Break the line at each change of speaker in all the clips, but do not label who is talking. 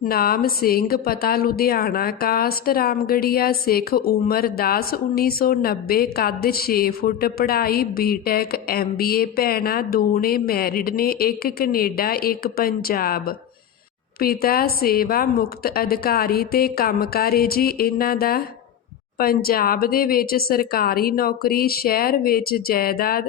ਨਾਮ ਸਿੰਘ, ਪਤਾ ਲੁਧਿਆਣਾ ਕਾਸਟ ਰਾਮਗੜੀਆ, ਸਿੱਖ ਉਮਰ 10 1990 ਕੱਦ 6 ਫੁੱਟ, ਪੜ੍ਹਾਈ ਬੀਟੈਕ ਐਮਬੀਏ ਭੈਣਾਂ ਦੋ ਮੈਰਿਡ ਨੇ, ਇੱਕ ਕੈਨੇਡਾ, ਇੱਕ ਪੰਜਾਬ। ਪਿਤਾ ਸੇਵਾ ਮੁਕਤ ਅਧਿਕਾਰੀ ਤੇ ਕੰਮਕਾਰੇ ਜੀ, ਇਹਨਾਂ ਦਾ ਪੰਜਾਬ ਦੇ ਵਿੱਚ ਸਰਕਾਰੀ ਨੌਕਰੀ, ਸ਼ਹਿਰ ਵਿੱਚ ਜਾਇਦਾਦ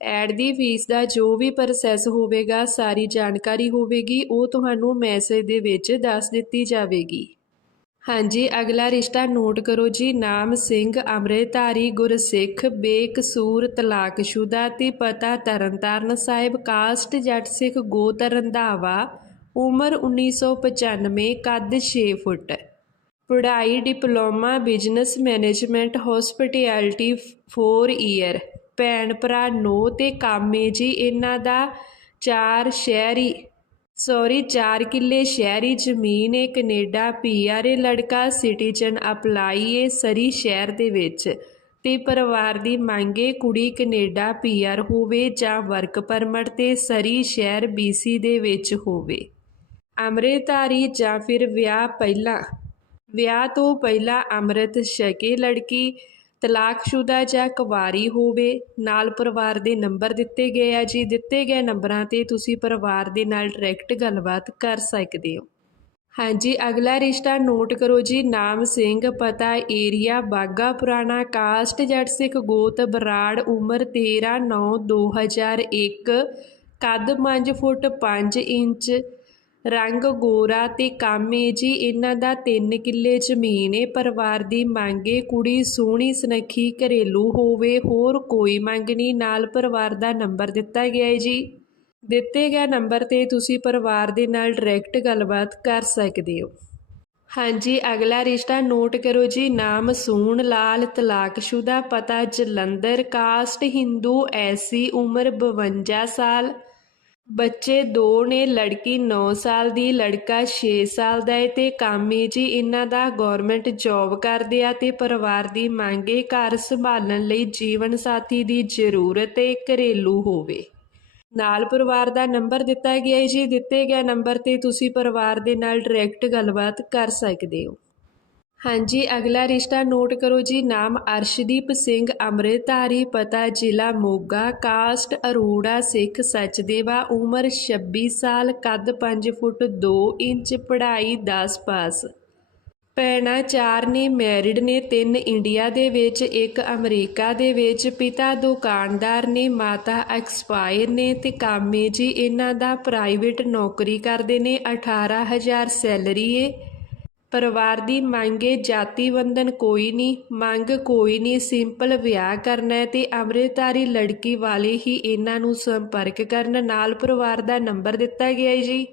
ਐਡ ਦੀ ਫੀਸ ਦਾ ਜੋ ਵੀ ਪ੍ਰੋਸੈਸ ਹੋਵੇਗਾ, ਸਾਰੀ ਜਾਣਕਾਰੀ ਹੋਵੇਗੀ, ਉਹ ਤੁਹਾਨੂੰ ਮੈਸੇਜ ਦੇ ਵਿੱਚ ਦੱਸ ਦਿੱਤੀ ਜਾਵੇਗੀ। ਹਾਂਜੀ, ਅਗਲਾ ਰਿਸ਼ਤਾ ਨੋਟ ਕਰੋ ਜੀ। ਨਾਮ ਸਿੰਘ, ਅੰਮ੍ਰਿਤਧਾਰੀ, ਗੁਰਸਿੱਖ, ਬੇਕਸੂਰ, ਤਲਾਕਸ਼ੁਦਾ ਤੇ ਪਤਾ ਤਰਨਤਾਰਨ ਸਾਹਿਬ, ਕਾਸਟ, ਜੱਟ ਸਿੱਖ ਗੋਤ ਰੰਧਾਵਾ, ਉਮਰ 1995 ਕੱਦ 6 ਫੁੱਟ। ਪੜ੍ਹਾਈ, diploma business management hospitality 4 year ਭੈਣ ਭਰਾ ਨੋ ਤੇ ਕਾਮੇ ਜੀ, ਇਹਨਾਂ ਦਾ ਚਾਰ ਸ਼ਹਿਰੀ ਸੌਰੀ 4 ਕਿੱਲੇ ਸ਼ਹਿਰੀ ਜ਼ਮੀਨ ਹੈ ਕੈਨੇਡਾ, ਪੀਆਰ ਏ, ਲੜਕਾ ਸਿਟੀਜ਼ਨ ਅਪਲਾਈ ਏ, ਸਰੀ ਸ਼ਹਿਰ ਦੇ ਵਿੱਚ। ਤੇ ਪਰਿਵਾਰ ਦੀ ਮੰਗ ਏ, ਕੁੜੀ ਕੈਨੇਡਾ, ਪੀਆਰ ਹੋਵੇ ਜਾਂ ਵਰਕ ਪਰਮਿਟ ਤੇ ਸਰੀ ਸ਼ਹਿਰ ਬੀਸੀ ਦੇ ਵਿੱਚ ਹੋਵੇ। ਅੰਮ੍ਰਿਤਧਾਰੀ ਜਾਂ ਫਿਰ ਵਿਆਹ ਪਹਿਲਾਂ। ਵਿਆਹ ਤੋਂ ਪਹਿਲਾਂ ਅੰਮ੍ਰਿਤ ਛਕੇ ਲੜਕੀ ਤਲਾਕਸ਼ੁਦਾ ਜਾਂ ਕੁਵਾਰੀ ਹੋਵੇ, ਨਾਲ ਪਰਿਵਾਰ ਦੇ ਨੰਬਰ ਦਿੱਤੇ ਗਏ ਆ ਜੀ। ਦਿੱਤੇ ਗਏ ਨੰਬਰਾਂ ਤੇ ਤੁਸੀਂ ਪਰਿਵਾਰ ਦੇ ਨਾਲ ਡਾਇਰੈਕਟ ਗੱਲਬਾਤ ਕਰ ਸਕਦੇ ਹੋ। ਹਾਂਜੀ, ਅਗਲਾ ਰਿਸ਼ਤਾ ਨੋਟ ਕਰੋ ਜੀ। ਨਾਮ ਸਿੰਘ, ਪਤਾ ਏਰੀਆ ਬਾਗਾ ਪੁਰਾਣਾ, ਕਾਸਟ ਜੱਟ ਸਿੱਖ, ਗੋਤ ਬਰਾੜ, ਉਮਰ 13 9 2001 ਕੱਦ 5 ਫੁੱਟ 5 ਇੰਚ ਰੰਗ, ਗੋਰਾ ਤੇ ਕਾਮੇ ਜੀ ਇਹਨਾਂ ਦਾ 3 ਕਿੱਲੇ ਜ਼ਮੀਨ ਏ। ਪਰਿਵਾਰ ਦੀ ਮੰਗੇ ਕੁੜੀ ਸੋਹਣੀ ਸੁਨੱਖੀ ਘਰੇਲੂ ਹੋਵੇ, ਹੋਰ ਕੋਈ ਮੰਗ ਨਹੀਂ। ਨਾਲ ਪਰਿਵਾਰ ਦਾ ਨੰਬਰ ਦਿੱਤਾ ਗਿਆ ਹੈ ਜੀ। ਦਿੱਤੇ ਗਏ ਨੰਬਰ ਤੇ ਤੁਸੀਂ ਪਰਿਵਾਰ ਦੇ ਨਾਲ ਡਾਇਰੈਕਟ ਗੱਲਬਾਤ ਕਰ ਸਕਦੇ ਹੋ। ਹਾਂਜੀ, ਅਗਲਾ ਰਿਸ਼ਤਾ ਨੋਟ ਕਰੋ ਜੀ। ਨਾਮ ਸੂਣ, ਲਾਲ, ਤਲਾਕਸ਼ੁਦਾ, ਪਤਾ ਜਲੰਧਰ, ਕਾਸਟ, ਹਿੰਦੂ ਐਸੀ ਉਮਰ 52 ਸਾਲ। ਬੱਚੇ ਦੋ ਨੇ, ਲੜਕੀ 9 ਸਾਲ ਦੀ, ਲੜਕਾ 6 ਸਾਲ ਦਾ ਹੈ ਤੇ ਕਾਮੀ ਜੀ ਇਹਨਾਂ ਦਾ ਗਵਰਨਮੈਂਟ ਜੌਬ ਕਰਦੇ ਆ ਤੇ ਪਰਿਵਾਰ ਦੀ ਮੰਗ ਮੰਗੇ ਘਰ ਸੰਭਾਲਣ ਲਈ ਜੀਵਨ ਸਾਥੀ ਦੀ ਜ਼ਰੂਰਤ ਹੈ ਘਰੇਲੂ ਹੋਵੇ। ਨਾਲ ਪਰਿਵਾਰ ਦਾ ਨੰਬਰ ਦਿੱਤਾ ਗਿਆ ਹੈ ਜੀ, ਦਿੱਤੇ ਗਏ ਨੰਬਰ ਤੇ ਤੁਸੀਂ ਪਰਿਵਾਰ ਦੇ ਨਾਲ ਡਾਇਰੈਕਟ ਗੱਲਬਾਤ ਕਰ ਸਕਦੇ ਹੋ। ਹਾਂਜੀ, ਅਗਲਾ ਰਿਸ਼ਤਾ ਨੋਟ ਕਰੋ ਜੀ। ਨਾਮ ਅਰਸ਼ਦੀਪ ਸਿੰਘ, ਅੰਮ੍ਰਿਤਧਾਰੀ, ਪਤਾ ਜ਼ਿਲ੍ਹਾ ਮੋਗਾ। ਕਾਸਟ ਅਰੋੜਾ, ਸਿੱਖ ਸਚਦੇਵਾ, ਉਮਰ 26 ਸਾਲ, ਕੱਦ 5 ਫੁੱਟ 2 ਇੰਚ, ਪੜ੍ਹਾਈ 10 ਪਾਸ। ਭੈਣਾਂ ਚਾਰ ਨੇ ਮੈਰਿਡ ਨੇ, ਤਿੰਨ ਇੰਡੀਆ ਦੇ ਵਿੱਚ, ਇੱਕ ਅਮਰੀਕਾ ਦੇ ਵਿੱਚ। ਪਿਤਾ ਦੁਕਾਨਦਾਰ ਨੇ, ਮਾਤਾ ਐਕਸਪਾਇਰ ਨੇ ਤੇ ਕਾਮੇ ਜੀ, ਇਹਨਾਂ ਦਾ ਪ੍ਰਾਈਵੇਟ ਨੌਕਰੀ ਕਰਦੇ ਨੇ। 18000 ਸੈਲਰੀ ਏ। ਪਰਿਵਾਰ ਦੀ ਮੰਗੇ ਜਾਤੀ ਬੰਧਨ ਕੋਈ ਨਹੀਂ, ਮੰਗ ਕੋਈ ਨਹੀਂ, ਸਿੰਪਲ ਵਿਆਹ ਕਰਨਾ ਹੈ ਤੇ ਅੰਮ੍ਰਿਤਧਾਰੀ ਲੜਕੀ ਵਾਲੇ ਹੀ ਇਹਨਾਂ ਨੂੰ ਸੰਪਰਕ ਕਰਨ, ਨਾਲ ਪਰਿਵਾਰ ਦਾ ਨੰਬਰ ਦਿੱਤਾ ਗਿਆ ਹੈ ਜੀ।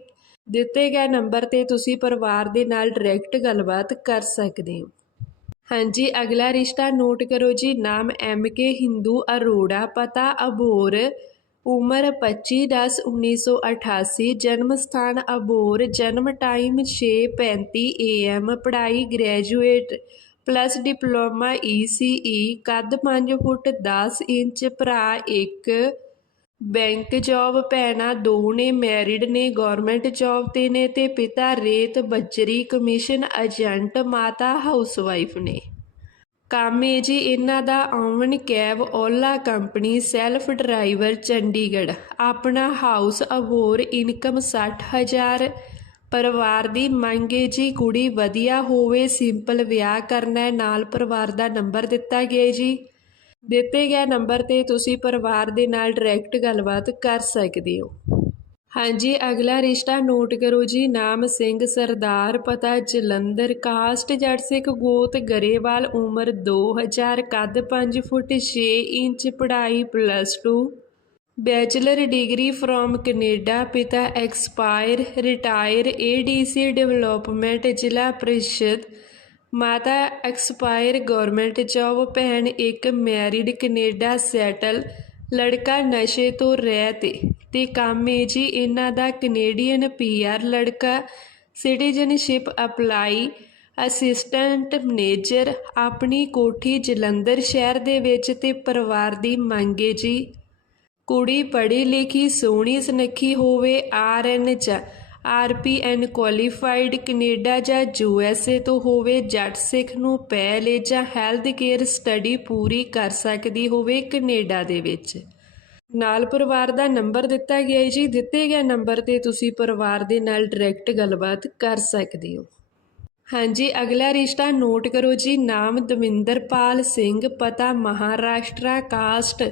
ਦਿੱਤੇ ਗਏ ਨੰਬਰ ਤੇ ਤੁਸੀਂ ਪਰਿਵਾਰ ਦੇ ਨਾਲ ਡਾਇਰੈਕਟ ਗੱਲਬਾਤ ਕਰ ਸਕਦੇ ਹੋ। ਹਾਂਜੀ, ਅਗਲਾ ਰਿਸ਼ਤਾ ਨੋਟ ਕਰੋ ਜੀ, ਨਾਮ ਐਮ ਕੇ ਹਿੰਦੂ ਅਰੋੜਾ, ਪਤਾ ਅਬੋਰ ਉਮਰ 25/10/1988 ਜਨਮ ਸਥਾਨ ਅਬੋਰ, ਜਨਮ ਟਾਈਮ 6:35 AM ਪੜ੍ਹਾਈ ਗ੍ਰੈਜੂਏਟ ਪਲੱਸ ਡਿਪਲੋਮਾ ECE ਕੱਦ 5 ਫੁੱਟ 10 ਇੰਚ, ਭਰਾ 1 ਬੈਂਕ ਜੌਬ, ਭੈਣਾਂ ਦੋ ਨੇ ਮੈਰਿਡ ਨੇ ਗਵਰਨਮੈਂਟ ਜੌਬ ਤੇ ਨੇ ਤੇ ਪਿਤਾ ਰੇਤ ਬੱਜਰੀ ਕਮਿਸ਼ਨ ਏਜੰਟ, ਮਾਤਾ ਹਾਊਸਵਾਈਫ ਨੇ। ਕਾਮੇ ਜੀ ਇਹਨਾਂ ਦਾ ਆਉਣ cab Ola company self driver Chandigarh. ਆਪਣਾ ਹਾਊਸ ਅਬੋਰ ਇਨਕਮ 60000 ਪਰਿਵਾਰ ਦੀ ਮੰਗੇ ਜੀ, ਕੁੜੀ ਵਧੀਆ ਹੋਵੇ, ਸਿੰਪਲ ਵਿਆਹ ਕਰਨਾ ਨਾਲ ਪਰਿਵਾਰ ਦਾ ਨੰਬਰ ਦਿੱਤਾ ਗਿਆ ਜੀ। ਦਿੱਤੇ ਗਏ ਨੰਬਰ ਤੇ ਤੁਸੀਂ ਪਰਿਵਾਰ ਦੇ ਨਾਲ ਡਾਇਰੈਕਟ ਗੱਲਬਾਤ ਕਰ ਸਕਦੇ ਹੋ। ਹਾਂਜੀ, ਅਗਲਾ ਰਿਸ਼ਤਾ ਨੋਟ ਕਰੋ ਜੀ। ਨਾਮ ਸਿੰਘ, ਸਰਦਾਰ, ਪਤਾ ਜਲੰਧਰ। ਕਾਸਟ ਜੱਟ ਸਿੱਖ ਗੋਤ ਗਰੇਵਾਲ, ਉਮਰ 2000 ਕੱਦ 5 ਫੁੱਟ 6 ਇੰਚ, ਪੜ੍ਹਾਈ plus 2 bachelor degree from Canada. ਪਿਤਾ ਐਕਸਪਾਇਰ, ਰਿਟਾਇਰ ਏਡੀਸੀ ਡਿਵੈਲਪਮੈਂਟ, ਜ਼ਿਲ੍ਹਾ ਪ੍ਰੀਸ਼ਦ। ਮਾਤਾ ਐਕਸਪਾਇਰ ਗਵਰਨਮੈਂਟ ਜੌਬ। ਭੈਣ ਇੱਕ ਮੈਰਿਡ ਕੈਨੇਡਾ ਸੈਟਲ। ਲੜਕਾ ਨਸ਼ੇ ਤੋਂ ਰਹਿਤ ਏ। ਤੇ ਕੰਮ ਏ ਜੀ ਇਹਨਾਂ ਦਾ ਕੈਨੇਡੀਅਨ ਪੀਆਰ ਲੜਕਾ ਸਿਟੀਜ਼ਨਸ਼ਿਪ ਅਪਲਾਈ ਅਸਿਸਟੈਂਟ ਮੈਨੇਜਰ ਆਪਣੀ ਕੋਠੀ ਜਲੰਧਰ ਸ਼ਹਿਰ ਦੇ ਵਿੱਚ ਤੇ ਪਰਿਵਾਰ ਦੀ ਮੰਗ ਏ ਜੀ। ਕੁੜੀ ਪੜ੍ਹੀ ਲਿਖੀ, ਸੋਹਣੀ, ਸੁਨੱਖੀ ਹੋਵੇ ਆਰ ਐਨ ਚ R P N qualified Canada ਜਾਂ ਯੂ ਐਸ ਏ ਤੋਂ ਹੋਵੇ, ਜੱਟ ਸਿੱਖ ਨੂੰ ਪਹਿਲੇ ਜਾਂ ਹੈਲਥ ਕੇਅਰ ਸਟੱਡੀ ਪੂਰੀ ਕਰ ਸਕਦੀ ਹੋਵੇ ਕੈਨੇਡਾ ਦੇ ਵਿੱਚ। ਨਾਲ ਪਰਿਵਾਰ ਦਾ ਨੰਬਰ ਦਿੱਤਾ ਗਿਆ ਹੈ ਜੀ। ਦਿੱਤੇ ਗਏ ਨੰਬਰ ਤੇ ਤੁਸੀਂ ਪਰਿਵਾਰ ਦੇ ਨਾਲ ਡਾਇਰੈਕਟ ਗੱਲਬਾਤ ਕਰ ਸਕਦੇ ਹੋ। ਹਾਂਜੀ, ਅਗਲਾ ਰਿਸ਼ਤਾ ਨੋਟ ਕਰੋ ਜੀ। ਨਾਮ ਦਵਿੰਦਰਪਾਲ ਸਿੰਘ, ਪਤਾ ਮਹਾਰਾਸ਼ਟਰਾ ਕਾਸਟ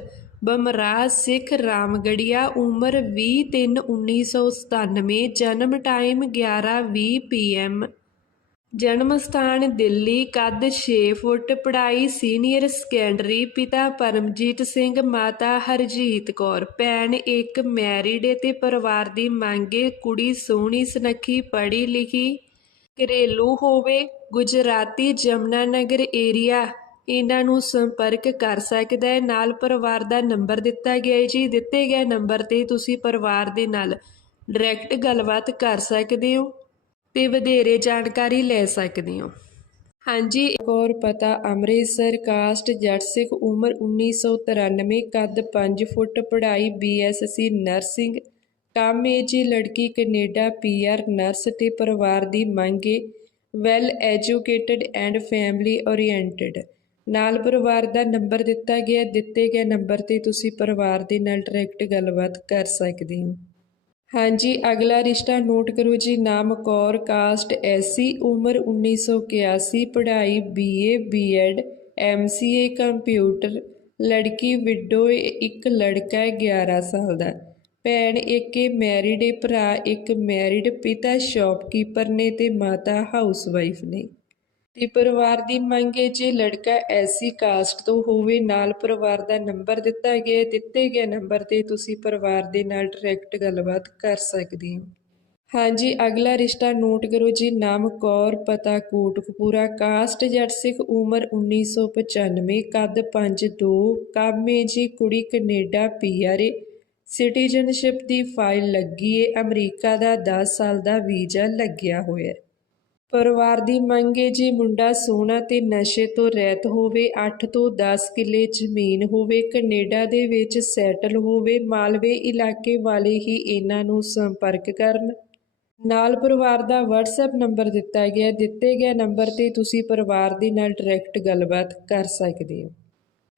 ਬਮਰਾਹ ਸਿੱਖ, ਰਾਮਗੜੀਆ, ਉਮਰ 20/3/1997 ਜਨਮ ਟਾਈਮ 11:20 ਪੀਐਮ ਜਨਮ ਸਥਾਨ ਦਿੱਲੀ, ਕੱਦ 6 ਫੁੱਟ, ਪੜ੍ਹਾਈ ਸੀਨੀਅਰ ਸੈਕੰਡਰੀ ਪਿਤਾ ਪਰਮਜੀਤ ਸਿੰਘ, ਮਾਤਾ ਹਰਜੀਤ ਕੌਰ। ਭੈਣ ਇੱਕ ਮੈਰਿਡ ਏ ਤੇ ਪਰਿਵਾਰ ਦੀ ਮੰਗੇ ਕੁੜੀ ਸੋਹਣੀ, ਸੁਨੱਖੀ, ਪੜ੍ਹੀ ਲਿਖੀ, ਘਰੇਲੂ ਹੋਵੇ, ਗੁਜਰਾਤੀ ਜਮਨਾ ਨਗਰ ਏਰੀਆ। ਇਹਨਾਂ ਨੂੰ ਸੰਪਰਕ ਕਰ ਸਕਦਾ ਹੈ ਨਾਲ ਪਰਿਵਾਰ ਦਾ ਨੰਬਰ ਦਿੱਤਾ ਗਿਆ ਹੈ ਜੀ। ਦਿੱਤੇ ਗਏ ਨੰਬਰ ਤੇ ਤੁਸੀਂ ਪਰਿਵਾਰ ਦੇ ਨਾਲ ਡਾਇਰੈਕਟ ਗੱਲਬਾਤ ਕਰ ਸਕਦੇ ਹੋ। ਤੇ ਵਧੇਰੇ ਜਾਣਕਾਰੀ ਲੈ ਸਕਦੇ ਹੋ। ਹਾਂਜੀ, ਇੱਕ ਹੋਰ ਪਤਾ, ਅੰਮ੍ਰਿਤਸਰ ਕਾਸਟ ਜੱਟ ਸਿੱਖ ਉਮਰ 1993 ਕੱਦ 5 ਫੁੱਟ, ਪੜ੍ਹਾਈ ਬੀਐਸਸੀ ਨਰਸਿੰਗ, ਕੰਮ ਏ ਜੀ ਲੜਕੀ ਕੈਨੇਡਾ ਪੀਆਰ ਨਰਸ ਤੇ ਪਰਿਵਾਰ ਦੀ ਮੰਗੇ well educated and family oriented. ਨਾਲ ਪਰਿਵਾਰ ਦਾ ਨੰਬਰ ਦਿੱਤਾ ਗਿਆ, ਦਿੱਤੇ ਗਏ ਨੰਬਰ ਤੇ ਤੁਸੀਂ ਪਰਿਵਾਰ ਦੇ ਨਾਲ ਡਾਇਰੈਕਟ ਗੱਲਬਾਤ ਕਰ ਸਕਦੇ ਹੋ। ਹਾਂਜੀ, ਅਗਲਾ ਰਿਸ਼ਤਾ ਨੋਟ ਕਰੋ ਜੀ, ਨਾਮ ਕੌਰ, ਕਾਸਟ ਐਸੀ ਉਮਰ 1981 ਪੜ੍ਹਾਈ BA, B Ed, MCA, computer, ਲੜਕੀ, ਵਿਡੋ, ਇੱਕ ਲੜਕਾ ਹੈ 11 ਸਾਲ ਦਾ। ਭੈਣ ਇੱਕ ਮੈਰਿਡ ਏ ਭਰਾ ਇੱਕ ਮੈਰਿਡ, ਪਿਤਾ ਸ਼ਾਪਕੀਪਰ ਨੇ ਤੇ ਮਾਤਾ ਹਾਊਸਵਾਈਫ ਨੇ। ਤੇ ਪਰਿਵਾਰ ਦੀ ਮੰਗ ਹੈ, ਜੇ ਲੜਕਾ ਐਸੀ ਕਾਸਟ ਤੋਂ ਹੋਵੇ, ਨਾਲ ਪਰਿਵਾਰ ਦਾ ਨੰਬਰ ਦਿੱਤਾ ਗਿਆ ਦਿੱਤੇ ਗਏ ਨੰਬਰ ਤੇ ਤੁਸੀਂ ਪਰਿਵਾਰ ਦੇ ਨਾਲ ਡਾਇਰੈਕਟ ਗੱਲਬਾਤ ਕਰ ਸਕਦੇ ਹੋ। ਹਾਂਜੀ, ਅਗਲਾ ਰਿਸ਼ਤਾ ਨੋਟ ਕਰੋ ਜੀ, ਨਾਮ ਕੌਰ, ਪਤਾ ਕੋਟਕਪੂਰਾ, ਕਾਸਟ ਜੱਟ ਸਿੱਖ, ਉਮਰ 1995 ਕੱਦ 5'2 ਕਾਮੇ ਜੀ ਕੁੜੀ ਕੈਨੇਡਾ ਪੀਆਰਏ ਸਿਟੀਜ਼ਨਸ਼ਿਪ ਦੀ ਫਾਈਲ ਲੱਗੀ ਏ ਅਮਰੀਕਾ ਦਾ 10 ਸਾਲ ਦਾ ਵੀਜ਼ਾ ਲੱਗਿਆ ਹੋਇਆ ਹੈ। ਪਰਿਵਾਰ ਦੀ ਮੰਗ ਹੈ ਜੀ ਮੁੰਡਾ ਸੋਹਣਾ ਤੇ ਨਸ਼ੇ ਤੋਂ ਰਹਿਤ ਹੋਵੇ 8 ਤੋਂ 10 ਕਿੱਲੇ ਜ਼ਮੀਨ ਹੋਵੇ, ਕੈਨੇਡਾ ਦੇ ਵਿੱਚ ਸੈਟਲ ਹੋਵੇ, ਮਾਲਵੇ ਇਲਾਕੇ ਵਾਲੇ ਹੀ ਇਹਨਾਂ ਨੂੰ ਸੰਪਰਕ ਕਰਨ। ਨਾਲ ਪਰਿਵਾਰ ਦਾ WhatsApp ਨੰਬਰ ਦਿੱਤਾ ਗਿਆ, ਦਿੱਤੇ ਗਏ ਨੰਬਰ ਤੇ ਤੁਸੀਂ ਪਰਿਵਾਰ ਦੇ ਨਾਲ ਡਾਇਰੈਕਟ ਗੱਲਬਾਤ ਕਰ ਸਕਦੇ ਹੋ।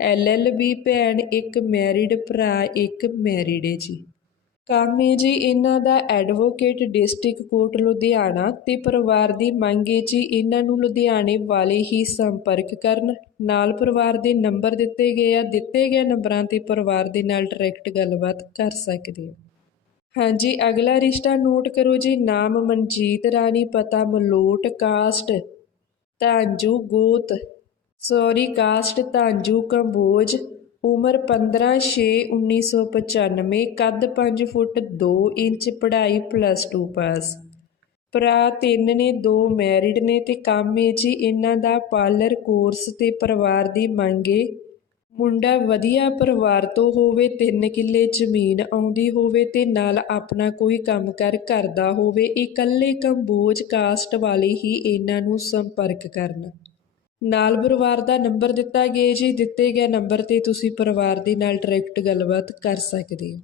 ਐਲਐਲਬੀ ਭੈਣ ਇੱਕ ਮੈਰਿਡ ਭਰਾ, ਇੱਕ ਮੈਰਿਡ ਹੈ ਜੀ। ਕੰਮ ਹੈ ਜੀ, ਇਹਨਾਂ ਦਾ ਐਡਵੋਕੇਟ ਡਿਸਟ੍ਰਿਕਟ ਕੋਰਟ ਲੁਧਿਆਣਾ ਤੇ ਪਰਿਵਾਰ ਦੀ ਮੰਗ ਹੈ ਜੀ, ਇਹਨਾਂ ਨੂੰ ਲੁਧਿਆਣੇ ਵਾਲੇ ਹੀ ਸੰਪਰਕ ਕਰਨ। ਨਾਲ ਪਰਿਵਾਰ ਦੇ ਨੰਬਰ ਦਿੱਤੇ ਗਏ ਆ, ਦਿੱਤੇ ਗਏ ਨੰਬਰਾਂ ਤੇ ਪਰਿਵਾਰ ਦੇ ਨਾਲ ਡਾਇਰੈਕਟ ਗੱਲਬਾਤ ਕਰ ਸਕਦੇ ਹੋ ਹਾਂਜੀ, ਅਗਲਾ ਰਿਸ਼ਤਾ ਨੋਟ ਕਰੋ ਜੀ, ਨਾਮ ਮਨਜੀਤ ਰਾਣੀ, ਪਤਾ ਮਲੋਟ, ਕਾਸਟ ਤਾਂਜੂ ਗੋਤ। ਸੌਰੀ ਕਾਸਟ ਤਾਂਜੂ ਕੰਬੋਜ, ਉਮਰ 15 6 1995 ਕੱਦ ਪੰਜ ਫੁੱਟ ਦੋ ਇੰਚ, ਪੜ੍ਹਾਈ ਪਲੱਸ ਟੂ ਪਾਸ ਭਰਾ ਤਿੰਨ ਨੇ, ਦੋ ਮੈਰਿਡ ਨੇ ਤੇ ਕੰਮ ਏ ਜੀ ਇਹਨਾਂ ਦਾ ਪਾਰਲਰ ਕੋਰਸ ਤੇ ਪਰਿਵਾਰ ਦੀ ਮੰਗ ਏ। ਮੁੰਡਾ ਵਧੀਆ ਪਰਿਵਾਰ ਤੋਂ ਹੋਵੇ, ਤਿੰਨ ਕਿੱਲੇ ਜ਼ਮੀਨ ਆਉਂਦੀ ਹੋਵੇ ਤੇ ਨਾਲ ਆਪਣਾ ਕੋਈ ਕੰਮਕਾਰ ਕਰਦਾ ਹੋਵੇ ਇਕੱਲੇ ਕੰਬੋਜ, ਕਾਸਟ ਵਾਲੇ ਹੀ ਇਹਨਾਂ ਨੂੰ ਸੰਪਰਕ ਕਰਨ। ਨਾਲ ਪਰਿਵਾਰ ਦਾ ਨੰਬਰ ਦਿੱਤਾ ਗਿਆ ਜੀ। ਦਿੱਤੇ ਗਏ ਨੰਬਰ ਤੇ ਤੁਸੀਂ ਪਰਿਵਾਰ ਦੇ ਨਾਲ ਡਾਇਰੈਕਟ ਗੱਲਬਾਤ ਕਰ ਸਕਦੇ ਹੋ।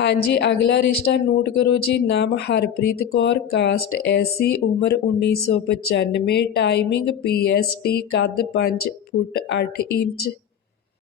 ਹਾਂਜੀ, ਅਗਲਾ ਰਿਸ਼ਤਾ ਨੋਟ ਕਰੋ ਜੀ। ਨਾਮ ਹਰਪ੍ਰੀਤ ਕੌਰ ਕਾਸਟ ਐਸੀ ਉਮਰ 1995 ਟਾਈਮਿੰਗ ਪੀਐਸਟੀ ਕੱਦ 5 ਫੁੱਟ 8 ਇੰਚ।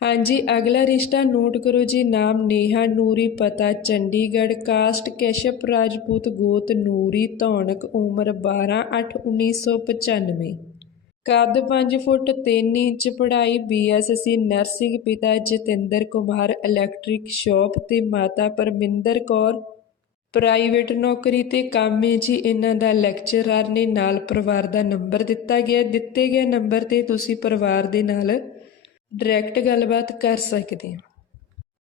ਹਾਂਜੀ, ਅਗਲਾ ਰਿਸ਼ਤਾ ਨੋਟ ਕਰੋ ਜੀ, ਨਾਮ ਨੇਹਾ ਨੂਰੀ, ਪਤਾ ਚੰਡੀਗੜ੍ਹ, ਕਾਸਟ ਕੈਸ਼ਪ, ਰਾਜਪੂਤ ਗੋਤ ਨੂਰੀ, ਧੌਣਕ, ਉਮਰ 12 8 1995 ਕੱਦ 5 ਫੁੱਟ 3 ਇੰਚ, ਪੜ੍ਹਾਈ ਬੀਐਸਸੀ ਨਰਸਿੰਗ ਪਿਤਾ ਜਤਿੰਦਰ ਕੁਮਾਰ ਇਲੈਕਟ੍ਰਿਕ ਸ਼ਾਪ ਤੇ ਮਾਤਾ ਪਰਮਿੰਦਰ ਕੌਰ। ਪ੍ਰਾਈਵੇਟ ਨੌਕਰੀ ਤੇ ਕੰਮ ਹੈ ਜੀ, ਇਹਨਾਂ ਦਾ ਲੈਕਚਰਰ ਨੇ ਨਾਲ ਪਰਿਵਾਰ ਦਾ ਨੰਬਰ ਦਿੱਤਾ ਗਿਆ, ਦਿੱਤੇ ਗਏ ਨੰਬਰ ਤੇ ਤੁਸੀਂ ਪਰਿਵਾਰ ਦੇ ਨਾਲ ਡਾਇਰੈਕਟ ਗੱਲਬਾਤ ਕਰ ਸਕਦੇ ਹਾਂ।